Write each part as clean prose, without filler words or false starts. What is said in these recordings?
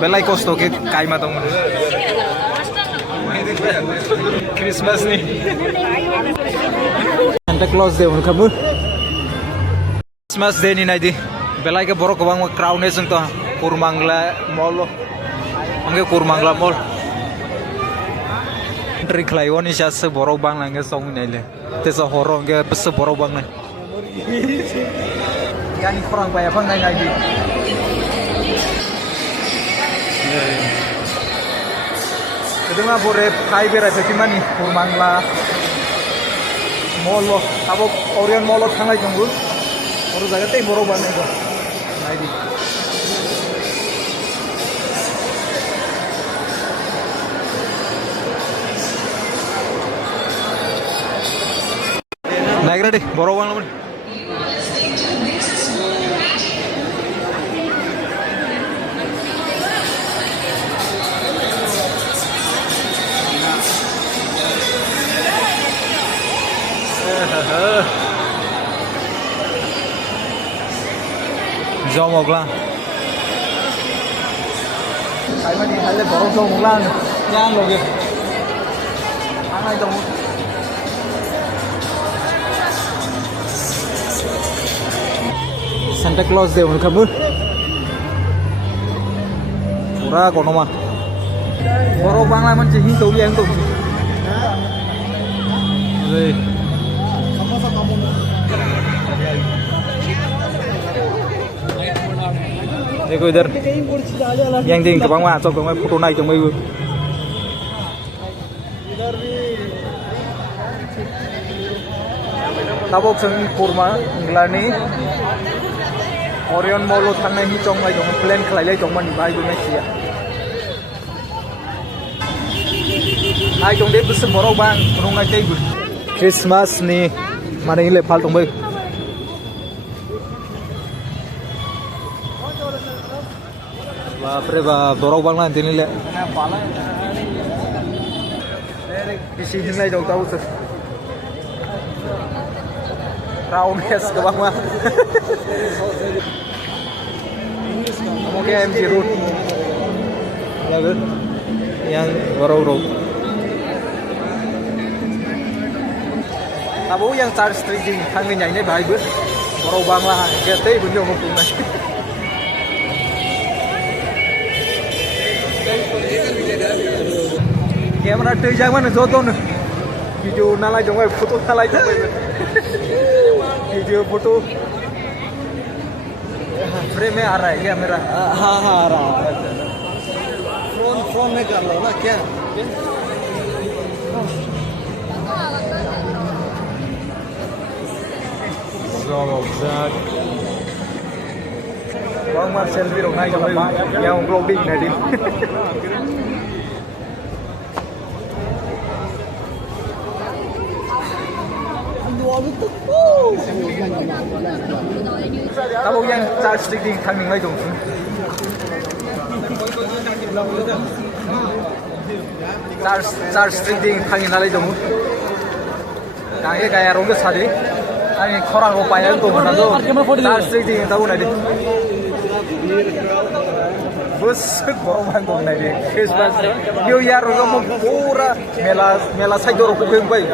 belai kosto ke kaima dong. Christmas nih. Santa Claus deh mun kamu. Christmas day ni nai di. Belai ke borok bang crowd nih sung to Kurmangla mall. Angge Kurmangla mall. Riklaiwan ni jas borok bang langge song nai le. Tesa horong ke pes borok bang nai. Yani kurang bayar bang nai di. Itu mah boleh kai berai bagaimana Kurmangla mall lo, abo Orion mall lo thangai jonggu, orang jaga teh borok bang itu, naik. Naik ready, borok bang lo. Do một lần thấy mà đi thấy lên bỏ do một lần nhang rồi kìa ăn ai trong Santa Claus deh mun kamu pura kono mah borok bang lah man cing tau liang tu rồi देखो इधर yang ding ke bang masuk ke foto naik trong mấy tabok sang kurma nglani Orion mall lo thang nahi trong lai trong plan khlai lai trong man bai bu nai sia ai trong de bus borok bang rong nai tei bu Christmas ni mane le phal trong bai Bapak borok bang nanti ni le. Isi ni jauh tahu tu. Round es ke bang mah. Mungkin MG Road. Lalu yang borok. Tahu yang Star Street ni, hang ni nyai ni baik ber. Borok bang lah. Kita ini bunyi orang pun. Camera chơi giang mana jodoh nih video nalai jong foto nalai jong video foto frame में आ रहा है क्या मेरा हाँ हाँ आ रहा है phone में कर लो ना क्या Bang Mar selfie rồi ngay trong đây nhau vlogging này đi Tao yang Star Street đi thằng mình ngay dùng Star Street đi thằng mình lại dùng cái gaya rong cái sao đi anh khora có phải anh tụi mình đâu Star Street đi tao này đi bus borong bang kong này đi Christmas New Year rồi có một pura mela sai đồ cũng không vậy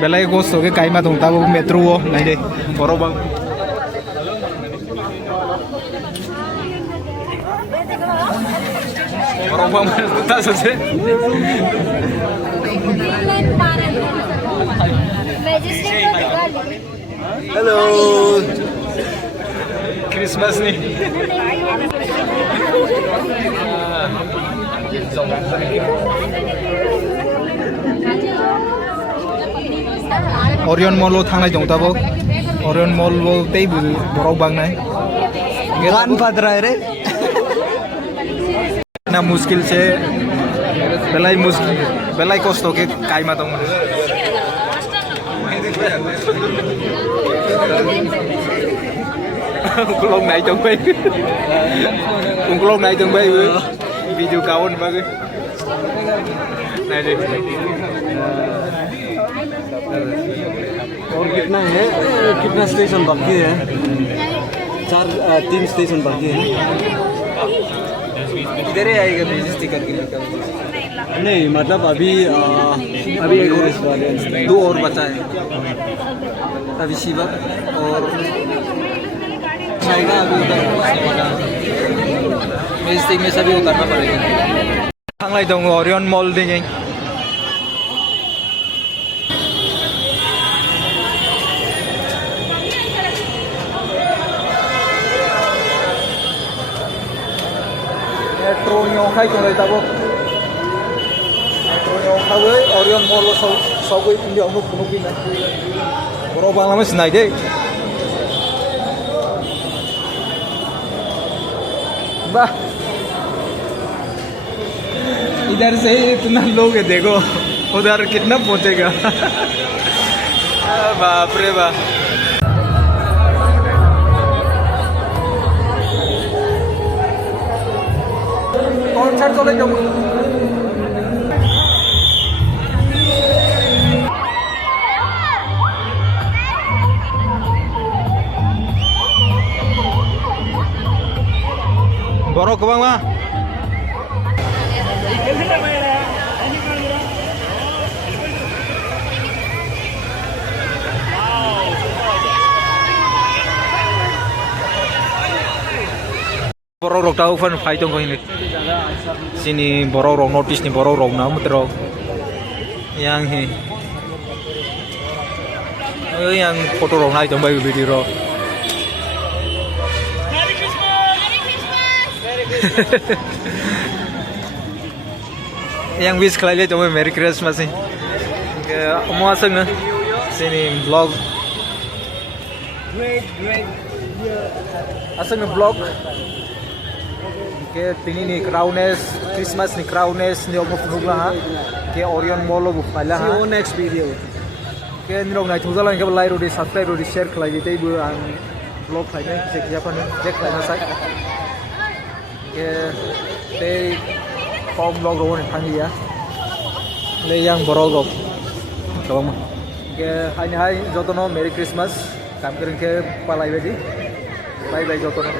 Belai gosto ke kai ma thong ta bo metro nai de borok bang borok bang ta sase hello Christmas nih Orion Mall lo thang nai jong ta bo Orion Mall lo tei bu borok bang nai gan padra re na muskil se belai kosto ke kai ma tong Cũng lâu này chuẩn bị cũng lâu này chuẩn bị video cao hơn bác ơi này đi और कितना है कितना station बाकी है 3 station बाकी है इधर ही आएगा बेइज्जती करके नहीं मतलब अभी एक और 2 और बचा है अभी शिवा और आएगा अभी उधर मेजिस्टिक में सभी उतरना पड़ेगा थांलाय दङ ओरियन मॉल दिनै मेट्रो नि अंखाय दंलाय दाबो मेट्रो नि अंखाबै ओरियन मॉल सावगै इंडियावनो फुनो फैनाय बर' बांला मानसि नाय दे वाह इधर से ही इतना लोग है देखो उधर कितना पहुंचेगा बाप रे बाप कौन सा चले जाओ Borok ke bang mah? Borok rok tahu fan fight dong ini. Sini borok rok notice nih borok rok nama terok. Yang he. Yang foto rok naik dong bayi video rok. Yang wish kalian coba Merry Christmas sih. Mau asal nggak? Sini vlog. Asal nggak vlog? Ke tini nih crownes Christmas nih crownes nih omong vlog lah. Ke Orion Mall lo buka lah. see you next video Ke nih orang naik tuh jalan ke like rodi subscribe rodi share kalian itu ibu ang vlog kalian cek siapa nih cek kalian saya. Ke teh form vlog rồi này thằng gì á đây yang borok các bạn ke hai jotono Merry Christmas kam kering ke palai bedi bye bye jotono